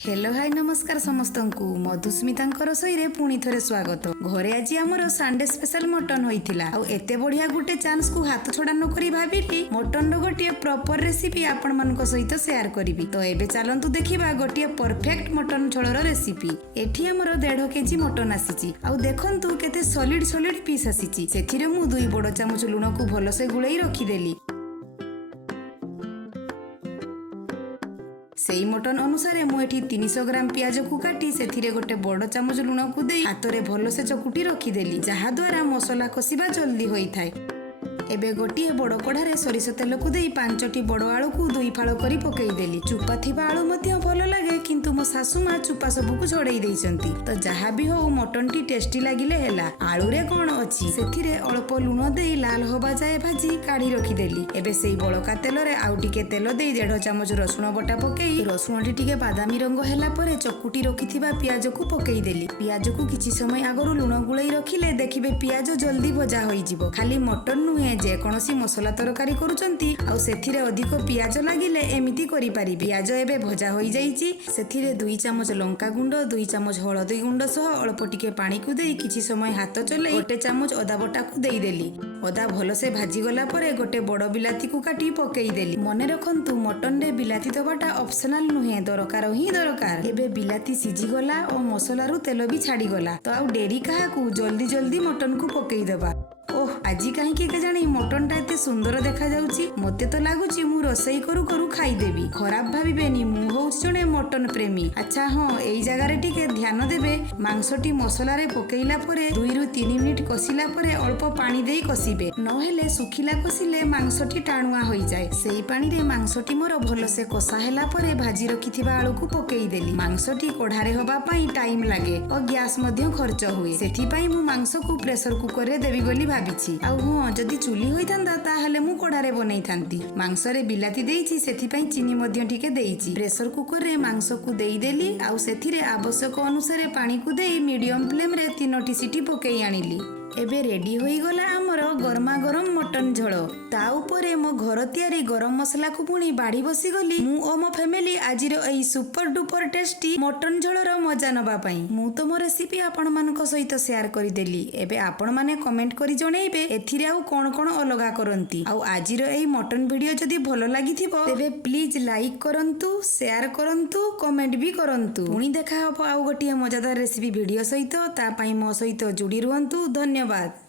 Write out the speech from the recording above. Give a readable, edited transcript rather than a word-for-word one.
Hello hi नमस्कार समस्त को मधुस्मिता रसोई रे पुणी थे स्वागत। घरे आज आमर संडे स्पेशल मटन होइथिला आ एते बढ़िया गुटे चांस को हाथ छड़ा न करी भाबिली मटन रो गोटे प्रॉपर रेसिपी आपण मानक सहित शेयर करिवि। तो एबे चलंतु देखिबा गोटे परफेक्ट मटन झोलर रेसिपी। एठी हमर 1.5 केजी मटन आसीची आ देखंतु केते सॉलिड पीस आसीची। सेथिरे मु 2 बड़ चामच लूण को भलसे गुळेई रखिदेली। सेई मटन अनुसार मुझे 300 ग्राम प्याज को काटी से गोटे बड़ चामच लूण को दे हाथ में भलसे चकुटी रखिदेली जहा द्वारा मसला कषिबा जल्दी होता है। एबे गोटे बड़ कढ़ारे सरिष तेल को दे 5टी बड़ आलू को 2 फाड़ करी पकईदेली। चुपा थिबा आलू मध्य भल लगे किंतु मो सासुमा चुपा सबू को झड़ई देइचंती। तो जहा भी हो मटन टी टेस्टी लागिले हेला। आलू रे कोन अछि सेथिरे अल्प लूण दे लाल होबा जाए भाजी काढ़ी रखिदेली। एबे सेई बळका तेल रे आउ टिके तेल दे 1.5 चामच रसुण बटा पकई रसुण टिके बादामी रंग हेला परे चकुटी रखिथिबा प्याज को पकईदेली। प्याज को किछि समय आगरु लूण गुळई रखिले देखिबे प्याज जल्दी भजा होई जिवो। खाली मटन नुहे जे कोनोसी मसला तरकारी करूचंती आ सेथिरे अधिक प्याज लागिले एमिति करि पारि। प्याज एबे भजा होई जाईची सेथिरे 2 चामच लंका गुंड 2 चामच हळदी गुंड सह अल्प टिके पानी को देई किछि समय हाथ चले 1 चामच अदा बटा को देई देली। अदा भलसे भाजी गला परे गोटे बड़ बिलाती को काटी पकई देली। मने रखंतु मटन रे बिलाती दबाटा ऑप्शनल नुहे दरकार ही दरकार। एबे बिलाती सिझी गला और मसला रु तेल भी छाड़ी गला तो आ डेरी काहा को जल्दी मटन को पकई दबा। ओह आजी कहीं के जानी मटन टा एते सुंदर देखा जाउची। मते तो लागुची मु रोसई करू करू खाई देबी। खराब भाबिबेनी मु होउछ जणे मटन प्रेमी। अच्छा हाँ एई जगह रे टिके ध्यान देबे मांसटी मसला रे पकईला परे 2 रु 3 मिनिट कसिला परे अल्प पानी देई कसिबे नहेले सुखिला कसिले मांसटी टाणुआ होई जाए। सेई पानी रे मांसटी मोर भलसे कसा हेला परे भाजी रखिथिबा आलू को पकई देली। मांसटी कढ़ारे होबा पई टाइम लागे और गैस मध्य खर्च हुए सेथि पई मु मांस को प्रेशर कुकर रे देबी बोली भाबिछि। आ हाँ जदि चुली होइथांदा ताहाले मु कढ़ारे बनै थांती। मांस रे बिलाती देइछि सेथि पई चीनी मध्य टिके देइछि। प्रेशर कुकर रे मांस को देई देली आ सेथिरे आवश्यक अनुसार पानी को देई मीडियम फ्लेम रे 3टी सीटी पकई आनिली। एबे रेडी होई गला हमर गरमा गरम मटन झोल। ता उपरे मो घर तयारी गरम मसला को पुणी बाड़ी बसी गली मु ओ मो फैमिली आजिर एई सुपर डुपर टेस्टी मटन झोलर मजा नबा पई। मु तो मो रेसिपी आपण मानक सहित शेयर करि देली। एबे आपण माने कमेंट करि जणैबे एथिरे आउ कोन कोन अलगा करंती। आउ आजिर एई मटन वीडियो जदि भलो लागिथिबो तेबे प्लीज लाइक करंतु शेयर करंतु कमेंट भी करंतु। पुणी देखा हबो आउ गोटिए मजादार रेसिपी वीडियो सहित। ता पई मो सहित जुड़ी रुहंतु। धन्यवाद।